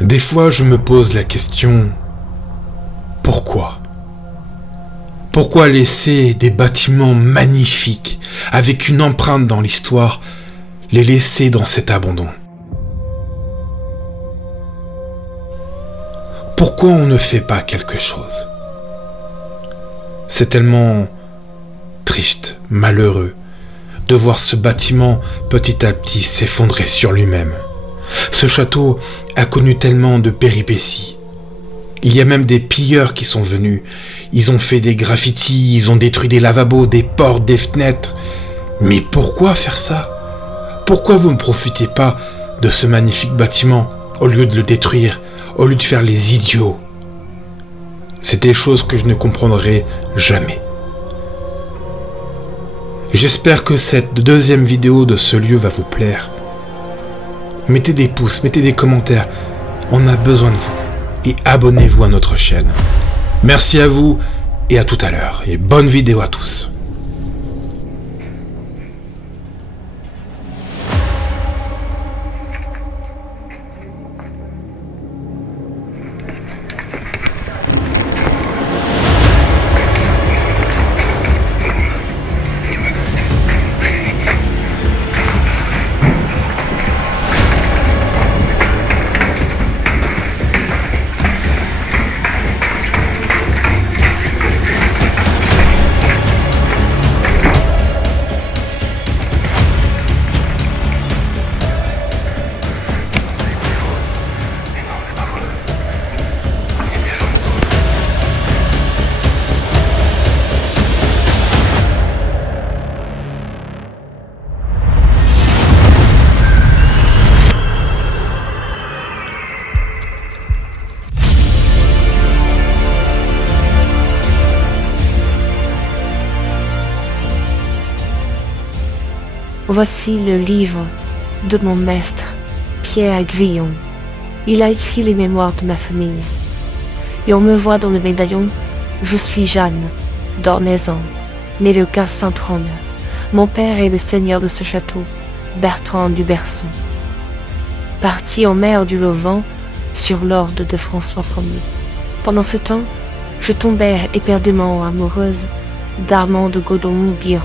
Des fois, je me pose la question, pourquoi? Pourquoi laisser des bâtiments magnifiques, avec une empreinte dans l'histoire, les laisser dans cet abandon? Pourquoi on ne fait pas quelque chose? C'est tellement triste, malheureux, de voir ce bâtiment petit à petit s'effondrer sur lui-même. Ce château a connu tellement de péripéties. Il y a même des pilleurs qui sont venus. Ils ont fait des graffitis, ils ont détruit des lavabos, des portes, des fenêtres. Mais pourquoi faire ça? Pourquoi vous ne profitez pas de ce magnifique bâtiment au lieu de le détruire, au lieu de faire les idiots? C'est des choses que je ne comprendrai jamais. J'espère que cette deuxième vidéo de ce lieu va vous plaire. Mettez des pouces, mettez des commentaires. On a besoin de vous. Et abonnez-vous à notre chaîne. Merci à vous et à tout à l'heure. Et bonne vidéo à tous. Voici le livre de mon maître, Pierre Grillon. Il a écrit les mémoires de ma famille. Et on me voit dans le médaillon, je suis Jeanne d'Ornaison, née de Gare Saint-Trône. Mon père est le seigneur de ce château, Bertrand du Berceau. Parti en mer du Levant sur l'ordre de François Ier. Pendant ce temps, je tombais éperdument amoureuse d'Armand de Godon-Biron.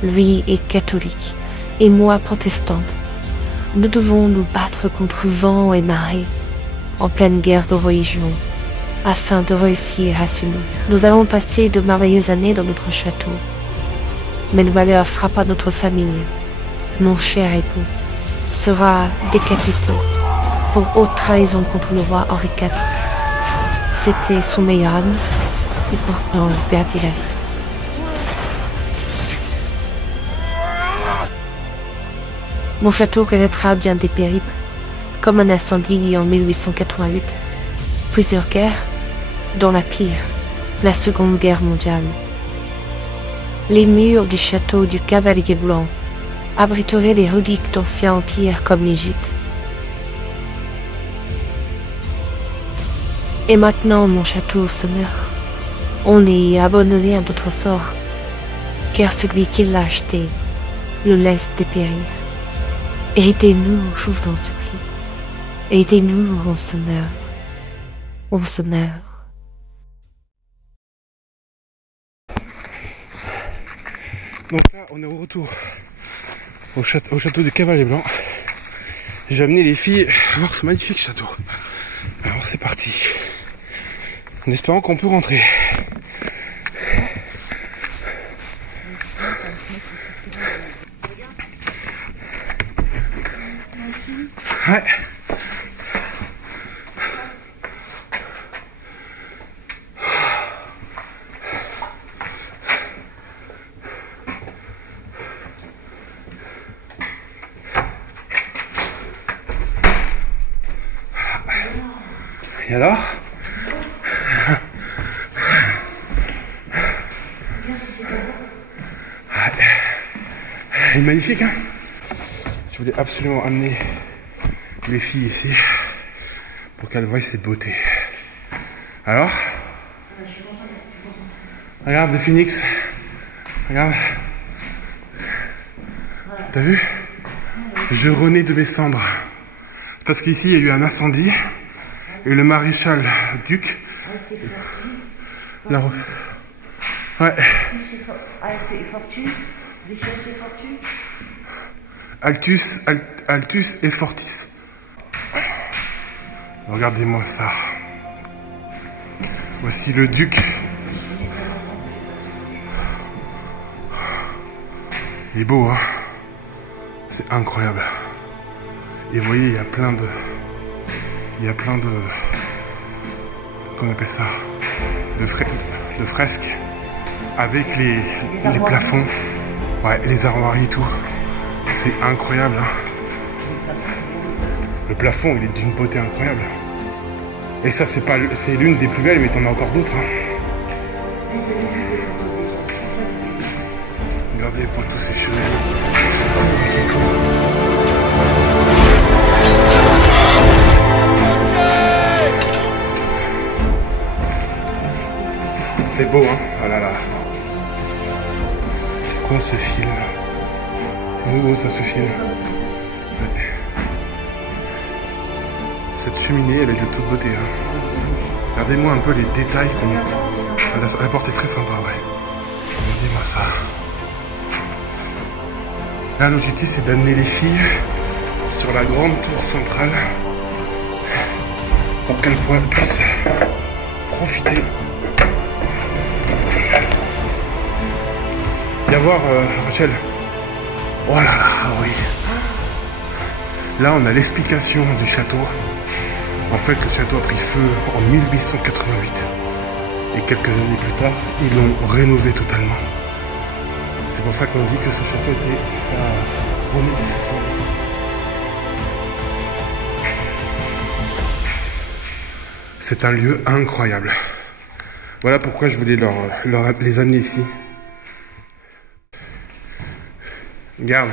Lui est catholique et moi protestante. Nous devons nous battre contre vent et marée en pleine guerre de religion afin de réussir à s'unir. Nous allons passer de merveilleuses années dans notre château. Mais le malheur frappa notre famille. Mon cher époux sera décapité pour haute trahison contre le roi Henri IV. C'était son meilleur ami et pourtant il perdit la vie. Mon château connaîtra bien des périples, comme un incendie en 1888, plusieurs guerres, dont la pire, la Seconde Guerre mondiale. Les murs du château du Cavalier Blanc abriteraient les reliques d'anciens empires comme l'Égypte. Et maintenant mon château se meurt. On est abandonné à notre sort, car celui qui l'a acheté le laisse dépérir. Aidez-nous, je vous en supplie. Aidez-nous, on se meurt. On se meurt. Donc là, on est au retour au château du Cavalier Blanc. J'ai amené les filles voir ce magnifique château. Alors c'est parti. En espérant qu'on peut rentrer. Ouais. Et alors? Ouais. Elle est magnifique, hein? Je voulais absolument amener les filles ici pour qu'elles voient ces beautés. Alors? Regarde le phénix. Regarde. T'as vu? Je renais de mes cendres. parce qu'ici il y a eu un incendie et le maréchal duc. La... Ouais. Altus et Fortis. Regardez-moi ça. Voici le duc. Il est beau, hein? C'est incroyable. Et vous voyez, il y a plein de... Qu'on appelle ça? De fresques. Avec les plafonds. Ouais, les armoiries et tout. C'est incroyable, hein? Le plafond, il est d'une beauté incroyable. Et ça, c'est l'une des plus belles, mais t'en as encore d'autres, hein. Regardez pour tous ces cheveux. C'est beau, hein? Oh là là. C'est quoi ce film? C'est nouveau ça, ce film. Ouais. Cette cheminée, elle est de toute beauté, hein. Regardez-moi un peu les détails qu'on... La porte est très sympa, ouais. Regardez-moi ça. Là, l'objectif, c'est d'amener les filles sur la grande tour centrale pour qu'elles puissent profiter. Viens voir, Rachel. Oh là là, oui. Là, on a l'explication du château. En fait, le château a pris feu en 1888. Et quelques années plus tard, ils l'ont rénové totalement. C'est pour ça qu'on dit que ce château était en 1700. C'est un lieu incroyable. Voilà pourquoi je voulais les amener ici. Regarde.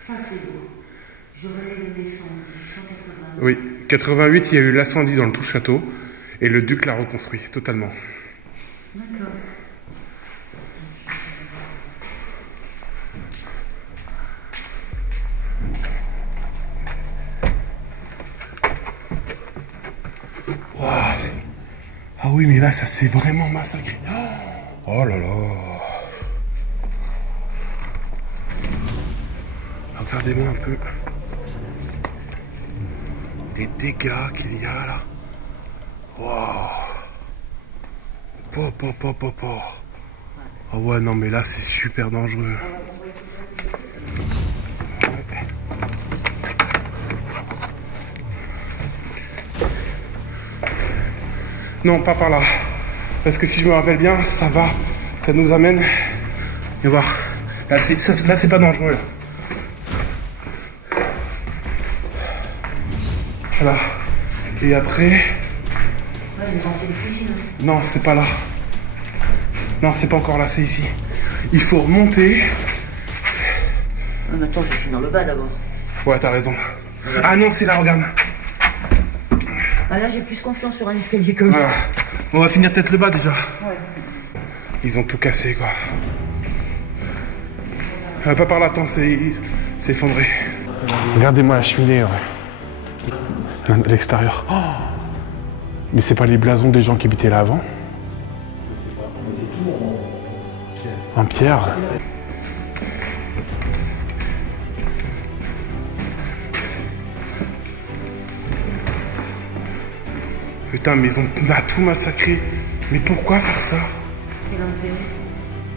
Ça c'est beau. Je venais de descendre, 188. Oui, 88, il y a eu l'incendie dans le tout château et le duc l'a reconstruit totalement. D'accord. Wow. Ah oui, mais là, ça s'est vraiment massacré. Oh là là. Regardez-moi un peu les dégâts qu'il y a là. Wow. Oh ouais, non, mais là, c'est super dangereux. Non, pas par là. Parce que si je me rappelle bien, ça nous amène. Et voir. Là, c'est pas dangereux. Voilà. Et après... Non, c'est pas là. Non, c'est pas encore là, c'est ici. Il faut remonter. Mais attends, je suis dans le bas d'abord. Ouais, t'as raison. Ah non, c'est là, regarde. Ah là, j'ai plus confiance sur un escalier comme ça. On va finir peut-être le bas déjà. Ouais. Ils ont tout cassé, quoi. Pas par là, attends, c'est effondré. Regardez-moi la cheminée, ouais. À l'extérieur. Oh, mais c'est pas les blasons des gens qui habitaient là avant? En pierre. Putain, mais on a tout massacré. Mais pourquoi faire ça?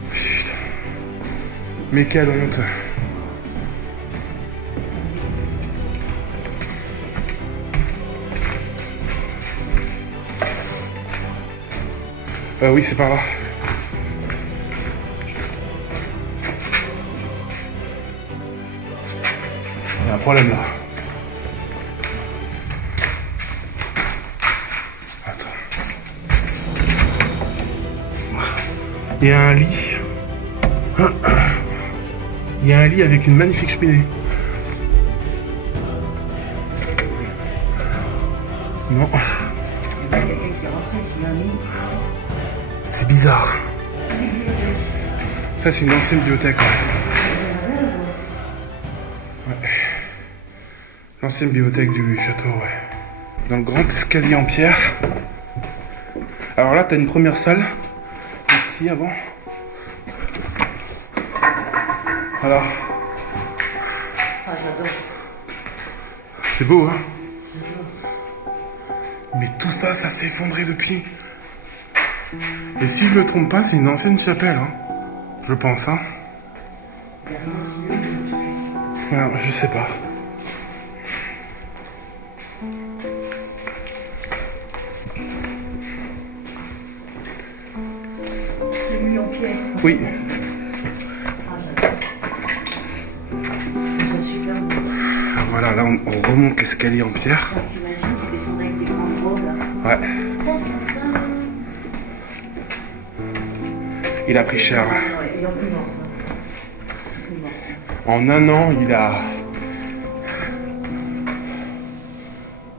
Putain. Mais quelle honte. Oui, c'est par là. Il y a un problème là. Attends. Il y a un lit. Il y a un lit avec une magnifique cheminée. Non. C'est bizarre. Ça, c'est une ancienne bibliothèque. Ouais. L'ancienne bibliothèque du château, ouais. Dans le grand escalier en pierre. Alors là, t'as une première salle. Ici, avant. Alors. Ah, j'adore. C'est beau, hein? Mais tout ça, ça s'est effondré depuis. Et si je me trompe pas, c'est une ancienne chapelle, hein? Je pense, hein? Alors, je sais pas. Les murs en pierre. Oui. Ah, j'adore. C'est super beau. Alors voilà, là, on remonte l'escalier en pierre. Ah, t'imagines, tu descends avec des grandes robes, là. Ouais. Il a pris cher. Ouais, il en plus mort. En un an, il a...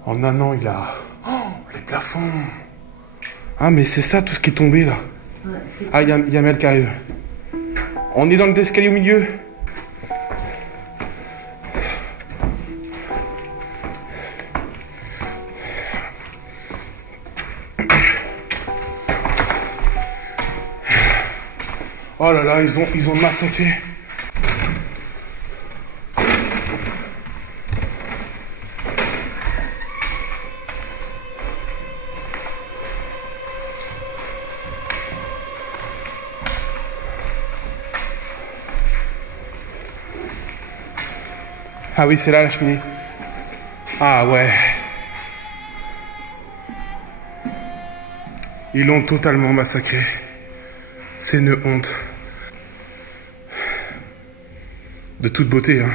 En un an, il a... Oh, les plafonds. Ah, mais c'est ça, tout ce qui est tombé, là. Ouais, Ah, il y a Mel qui arrive. On est dans l'escalier au milieu. Oh là là, ils ont massacré. Ah oui, c'est là la cheminée. Ah ouais. Ils l'ont totalement massacré. C'est une honte. De toute beauté, hein.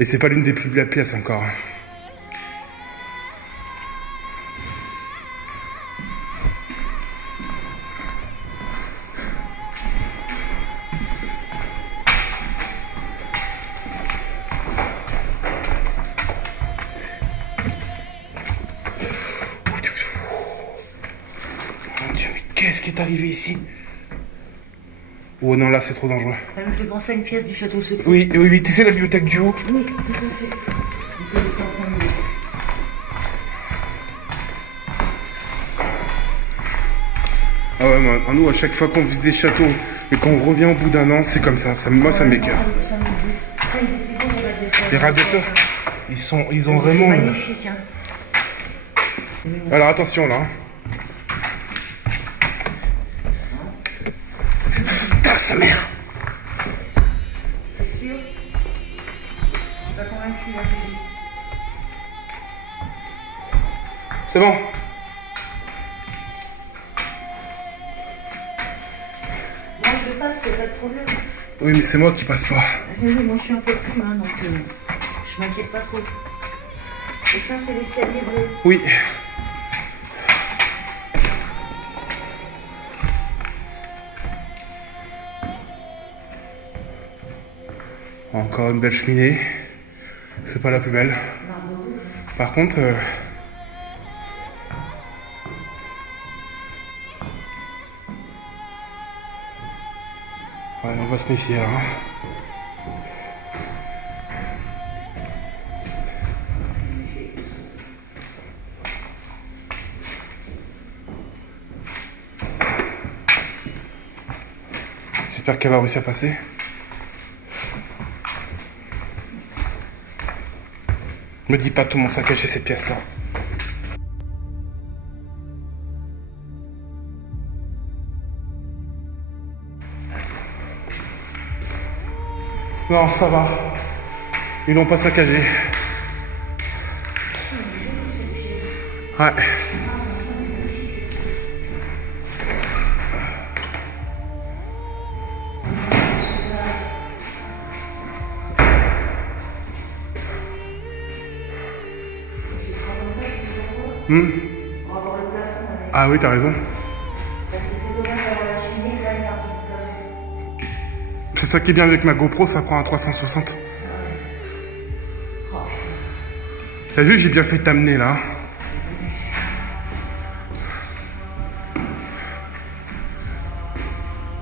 Et c'est pas l'une des plus belles pièces encore. Mon Dieu, mais qu'est-ce qui est arrivé ici? Oh non, là c'est trop dangereux. Ça me fait penser à une pièce du château secret. Oui, oui, oui, tu sais la bibliothèque du haut? Oui, tout à fait. Ah ouais, moi, nous, à chaque fois qu'on visite des châteaux et qu'on revient au bout d'un an, c'est comme ça. Moi, ça m'écoeure. Les radiateurs, ils ont vraiment... Magnifique, hein. Alors attention là. Putain, sa mère. C'est sûr? Je suis pas convaincu, là, je dis. C'est bon. Moi, je passe, c'est pas de problème. Oui, mais c'est moi qui passe pas. Oui, moi, je suis un peu plus, hein, donc je m'inquiète pas trop. Et ça, c'est l'escalier bleu. Oui. Encore une belle cheminée. C'est pas la plus belle. Par contre... ouais, on va se méfier là. J'espère qu'elle va réussir à passer. Me dis pas tout mon sac caché cette pièce là. Non, ça va. Ils l'ont pas saccagé. Ouais. Ah oui, t'as raison. C'est ça qui est bien avec ma GoPro, ça prend un 360. T'as vu, j'ai bien fait t'amener là.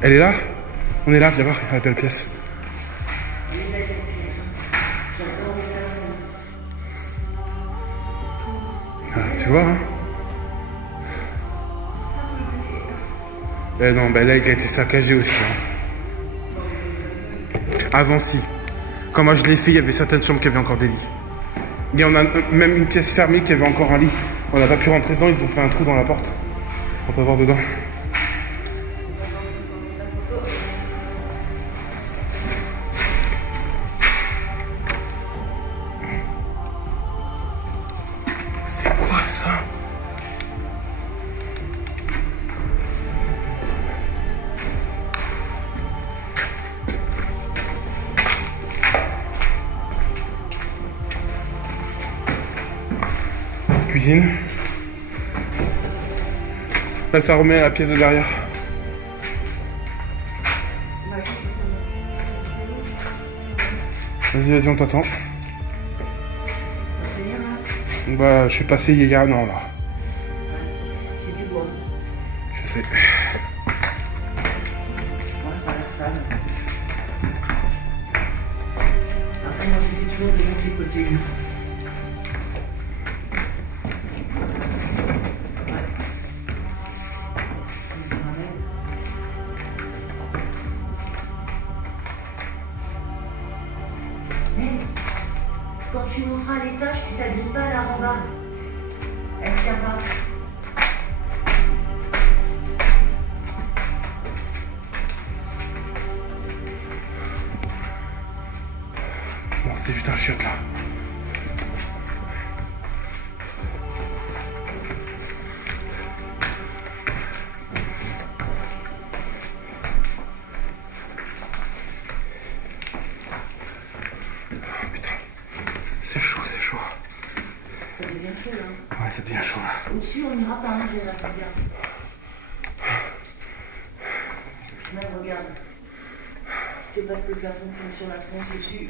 Elle est là? On est là, viens voir, la belle pièce. Ah, tu vois, hein? Eh non, ben là, il a été saccagé aussi. Hein. Avant, si. Quand moi je l'ai fait, il y avait certaines chambres qui avaient encore des lits. Et on a même une pièce fermée qui avait encore un lit. On n'a pas pu rentrer dedans, ils ont fait un trou dans la porte. On peut voir dedans. C'est quoi ça? Cuisine. Là, ça remet à la pièce de derrière. Vas-y, vas-y, on t'attend. Bah, je suis passé il y a un an, là. C'est du bois. Je sais. Ouais, ça a l'air sale. Après, moi, j'essaie toujours de monter côté. Quand tu monteras à l'étage, tu t'habilles pas à la rambarde. Elle tient pas. Bon, c'était juste un chiotte là. C'est chaud, c'est chaud. Ça devient chaud là. Ouais, ça devient chaud là. Au-dessus, on n'ira pas manger là, regarde. Là, regarde. Si tu veux pas que le plafond tombe sur la tronche dessus.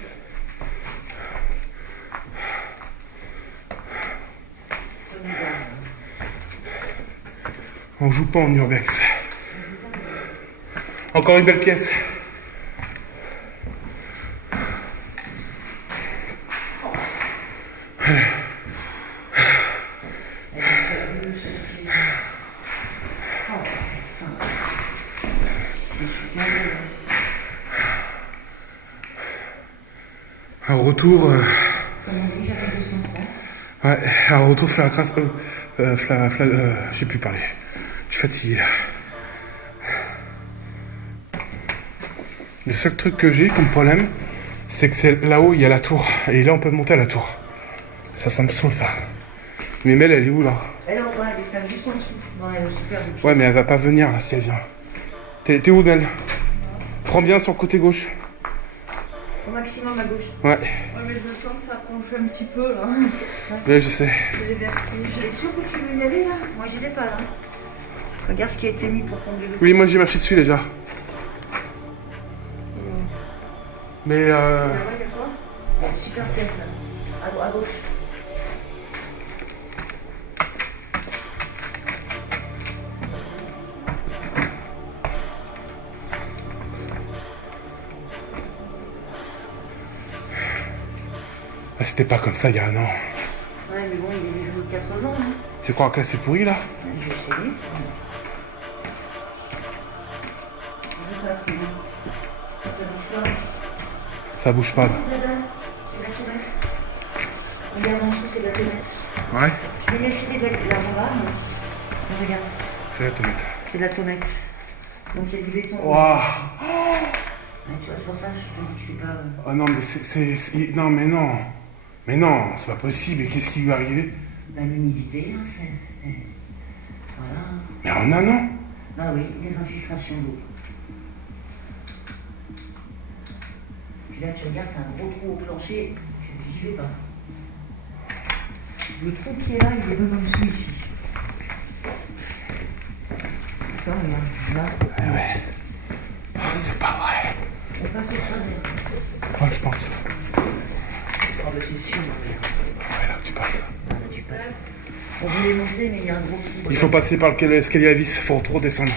Regarde. On joue pas en urbex. Encore une belle pièce. Un retour. Ouais, un retour faire la crasse. J'ai pu parler. Je suis fatigué là. Le seul truc que j'ai comme problème, c'est que c'est là-haut, il y a la tour. Et là, on peut monter à la tour. Ça me saoule ça. Mais Mel, elle est où là? Elle est en bas, elle est juste en dessous. Non, elle est super. Ouais, mais elle va pas venir là si elle vient. T'es où, Mel? Prends bien sur le côté gauche. Au maximum à gauche. Ouais. Ouais, mais je me sens que ça penche un petit peu là. Ouais, je sais. J'ai des vertiges. T'es sûr que tu veux y aller là? Moi j'y vais pas là. Regarde ce qui a été mis pour conduire le. Oui, moi j'ai marché dessus déjà. Mais Là-bas, il y a quoi? Il y a une super pièce là. À gauche. ah, c'était pas comme ça il y a un an. Ouais, mais bon, il est vieux de 80 ans. Hein. Tu crois que là c'est pourri là? Je vais essayer. Je sais pas si ça bouge pas. Ça bouge pas. C'est la dalle. C'est la tonnette. Regarde en dessous, c'est la tonnette. Ouais. Je me méfie de la rambarde. Mais regarde, C'est la tomate. c'est la tonnette. Donc il y a du béton. Waouh. Ouais, tu vois, c'est pour ça que je te dis que je suis pas. Oh non, mais non, mais non. Mais non, c'est pas possible. Et qu'est-ce qui lui est arrivé? Ben, l'humidité, hein, c'est. Voilà. Mais en un an? Ah oui, les infiltrations d'eau. Puis là, tu regardes, t'as un gros trou au plancher. J'y vais pas. Le trou qui est là, il est devant celui-ci. D'accord, regarde. Là. Ouais. Oh, c'est pas vrai. On passe au troisième. Ouais, je pense. Oh, ben c'est sûr. Ouais, là tu passes. Ah, là, tu passes. On voulait monter, mais il y a un gros trou. Il faut passer par l'escalier à vis. Faut trop descendre.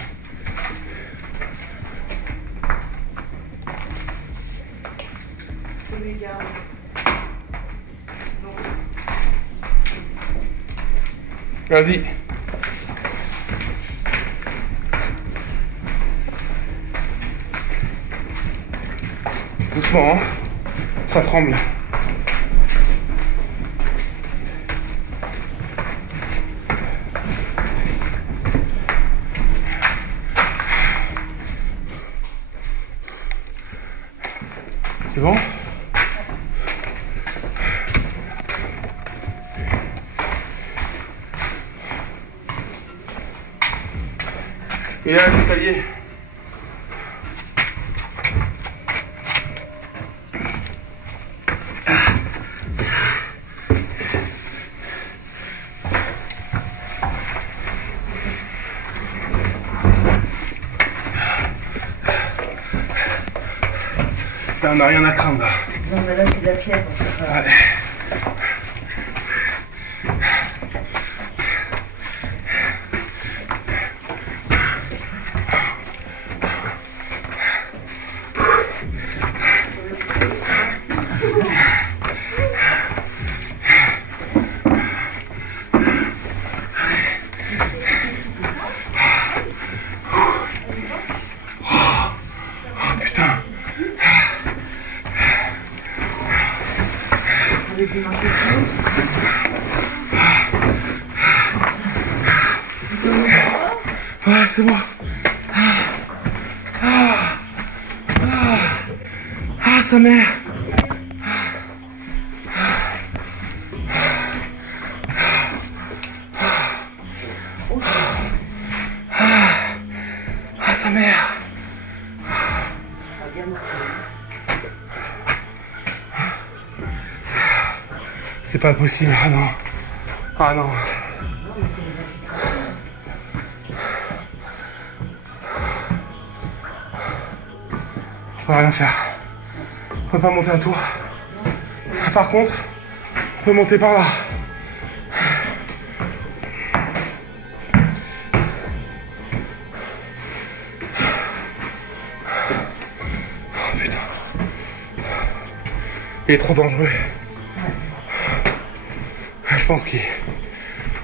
les garde. Vas-y. Doucement, hein. Ça tremble. C'est bon? Et là, l'escalier. Là, on n'a rien à craindre. Non, mais là, c'est de la pierre. Ouais. Ah, c'est bon. Ah, sa mère. Ah, sa mère. C'est pas possible. Ah non. Ah non. On va rien faire. On peut pas monter à tour. Par contre, on peut monter par là. Oh putain. Il est trop dangereux. Je pense qu'il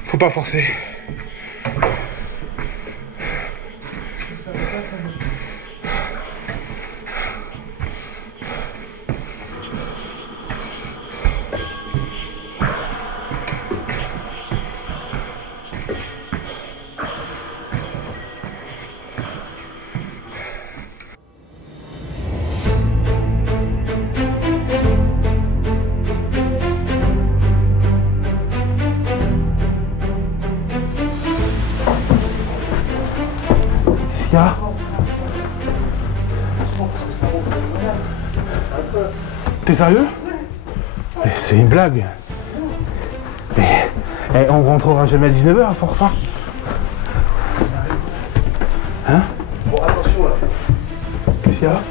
faut pas forcer. T'es sérieux? Mais c'est une blague. Mais on rentrera jamais à 19h à force, hein? Hein? Bon, attention là. Qu'est-ce qu'il y a? Non,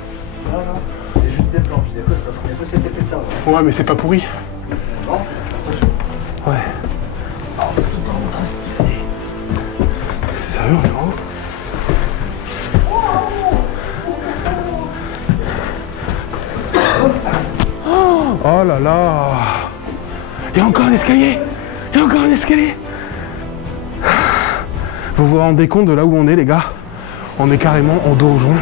non, c'est juste des planches. Des fois, ça serait un peu cette épaisseur. Ouais, mais c'est pas pourri. Non? Attention. Ouais. Oh, tout le temps en train de se tirer. C'est sérieux, on est en haut? Oh là là! Il y a encore un escalier! Il y a encore un escalier! Vous vous rendez compte de là où on est, les gars? On est carrément en dos jaune.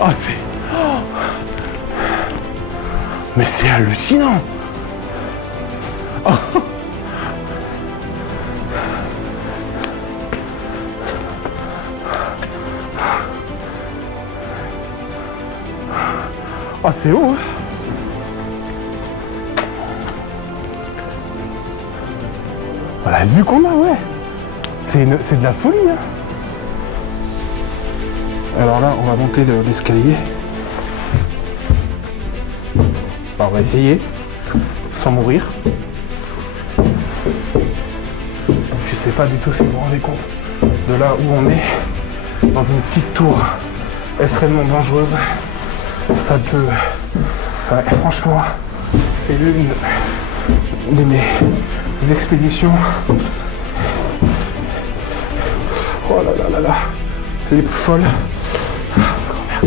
Ah, c'est... Mais c'est hallucinant! Ah, c'est haut, hein. La vue qu'on a, ouais. C'est de la folie, hein. Alors là, on va monter l'escalier. On va essayer, sans mourir. Je sais pas du tout si vous vous rendez compte de là où on est, dans une petite tour extrêmement dangereuse. Ça peut... Ouais, franchement, c'est l'une de mes expéditions. Oh là là là là. C'est les plus folles. C'est grand-mère.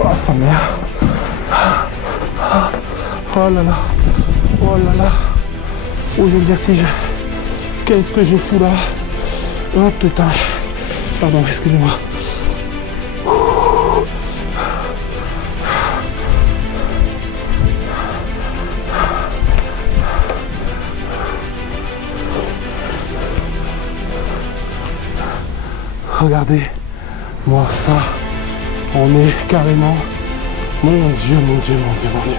Oh, sa mère. Oh là là. Oh là là. Oh, j'ai le vertige. Qu'est-ce que je fous là? Oh putain. Pardon, excusez-moi. Regardez-moi ça. On est carrément... Mon Dieu, mon Dieu, mon Dieu, mon Dieu.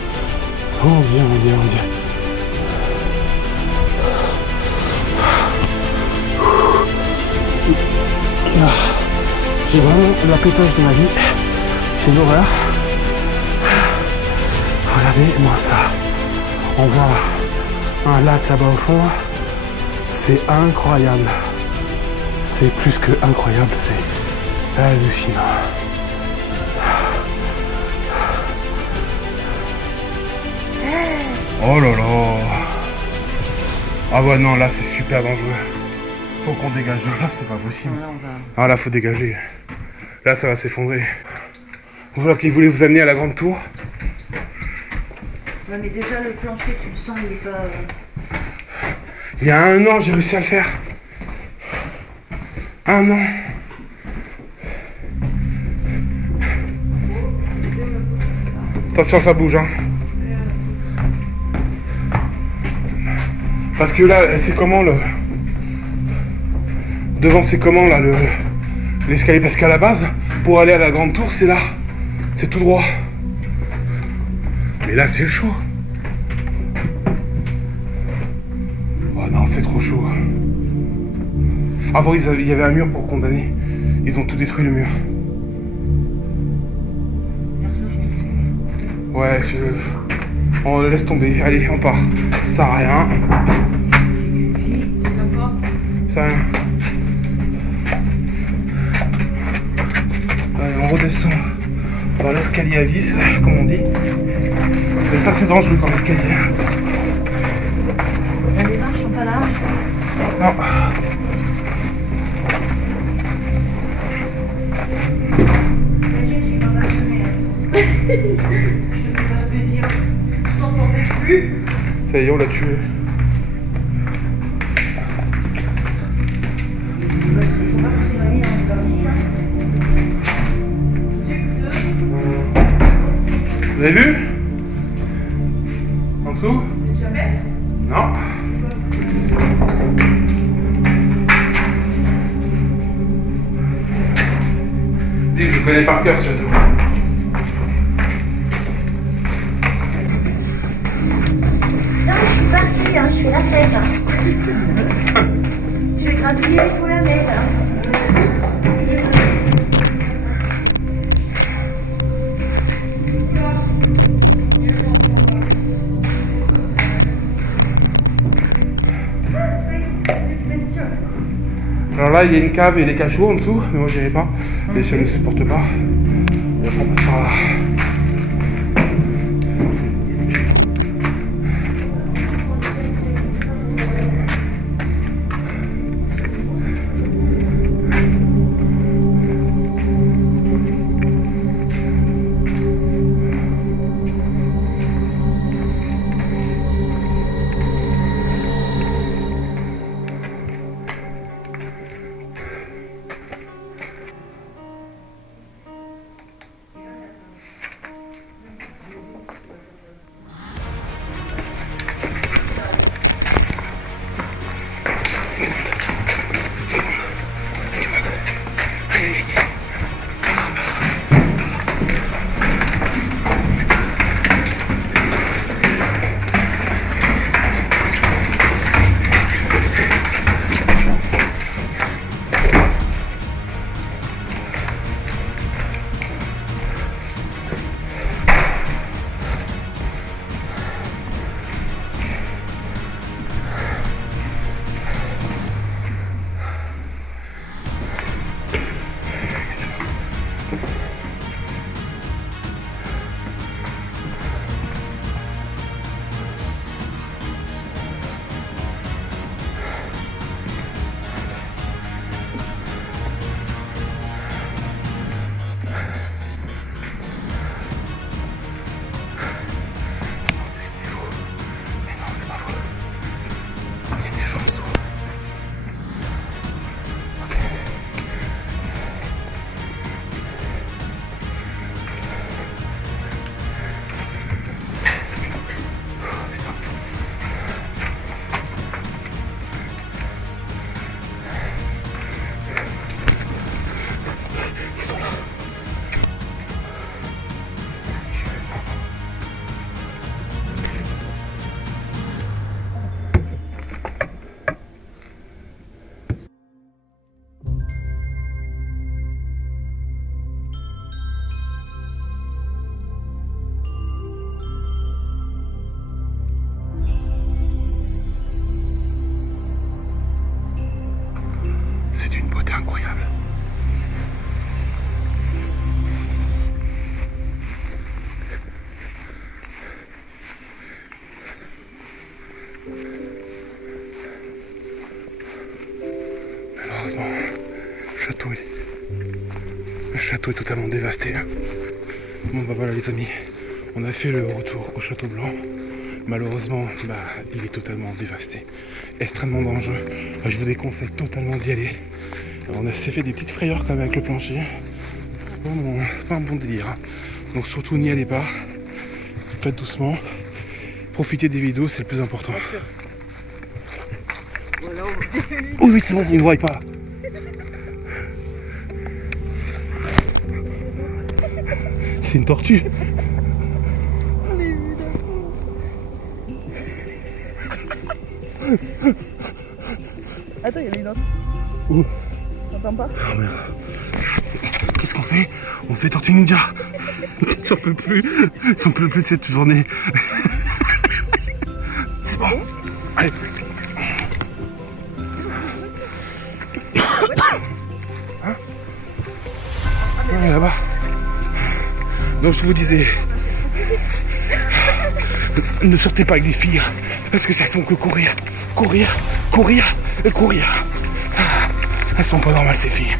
Mon Dieu, mon Dieu, mon Dieu. J'ai vraiment la pétoche de ma vie. C'est une horreur. Regardez-moi ça. On voit un lac là-bas au fond. C'est incroyable. C'est plus que incroyable, c'est hallucinant. Oh là là. Ah ouais non, là c'est super dangereux. Faut qu'on dégage de là, c'est pas possible. Ah là faut dégager. Là ça va s'effondrer. Voilà qu'il voulait vous amener à la grande tour. Ouais, mais déjà le plancher, tu le sens, il est pas... Il y a 1 an, j'ai réussi à le faire. 1 an. Attention, ça bouge, hein. Parce que là, c'est comment le... Devant, c'est comment là l'escalier? Parce qu'à la base, pour aller à la grande tour, c'est là. C'est tout droit. Mais là, c'est chaud. Oh non, c'est trop chaud. Avant, il y avait un mur pour condamner. Ils ont tout détruit, le mur. Ouais, on le laisse tomber. Allez, on part. Ça sert à rien. Ça sert à rien. Allez, on redescend dans l'escalier à vis, comme on dit. Mais ça, c'est dangereux comme escalier. Les marches sont pas larges. Non. Je te fais pas ce plaisir. Je t'entendais plus. Ça y est, on l'a tué. Il faut pas pousser mamie dans le parti, hein. Vous avez vu? En dessous? Jamais. Non. Dis, je connais par cœur ce château. Non, mais je suis partie, hein, je fais la fête. Hein. Je vais gratouiller les colamelles. Alors là, il y a une cave et des cachots en dessous, mais moi j'irai pas. Les chiens ne supportent pas. Et après, on passera là. c'est d'une beauté incroyable. Malheureusement, le château est totalement dévasté. Bon bah voilà les amis, on a fait le retour au Château Blanc. Malheureusement, il est totalement dévasté, extrêmement dangereux. Je vous déconseille totalement d'y aller. On s'est fait des petites frayeurs quand même avec le plancher. C'est pas un bon délire. Donc surtout n'y allez pas. Faites doucement. Profitez des vidéos, c'est le plus important. Oui, c'est bon, il ne voit pas. C'est une tortue. Attends, il y en a une autre. Où? T'entends pas? Oh merde. Qu'est-ce qu'on fait? On fait Tortue Ninja. J'en peux plus. J'en peux plus de cette journée. C'est bon. Allez. Hein? Ouais, là-bas. Donc je vous disais, ne sortez pas avec des filles, parce que ça font que courir, courir, courir et courir. Elles sont pas normales ces filles.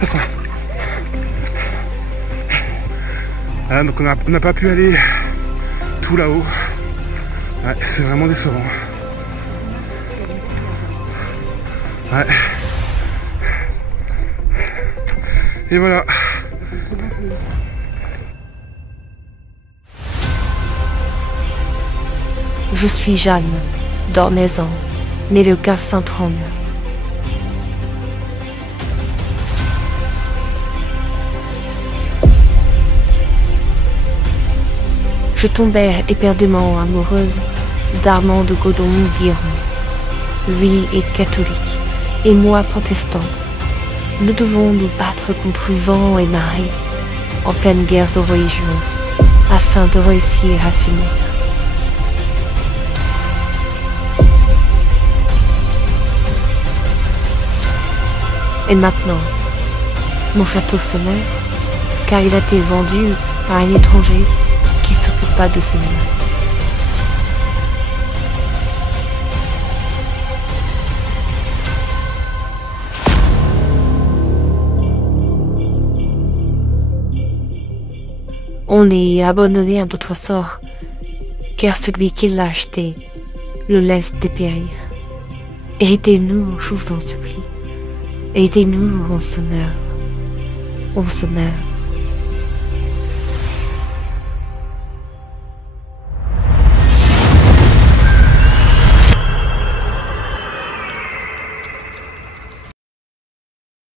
Elles sont... Voilà, donc on n'a pas pu aller tout là-haut. Ouais, c'est vraiment décevant. Ouais. Et voilà. Je suis Jeanne d'Ornaison, née le 15 Saint-Trône. Je tombais éperdument amoureuse d'Armand de Godon-Biron. Lui est catholique et moi protestante. Nous devons nous battre contre vent et marée en pleine guerre de religion afin de réussir à s'unir. Et maintenant, mon château se meurt car il a été vendu à un étranger qui s'occupe pas de ses murs. On est abandonné à notre sort, car celui qui l'a acheté le laisse dépérir. Aidez-nous, je vous en supplie. Aidez-nous, on se meurt. On se meurt.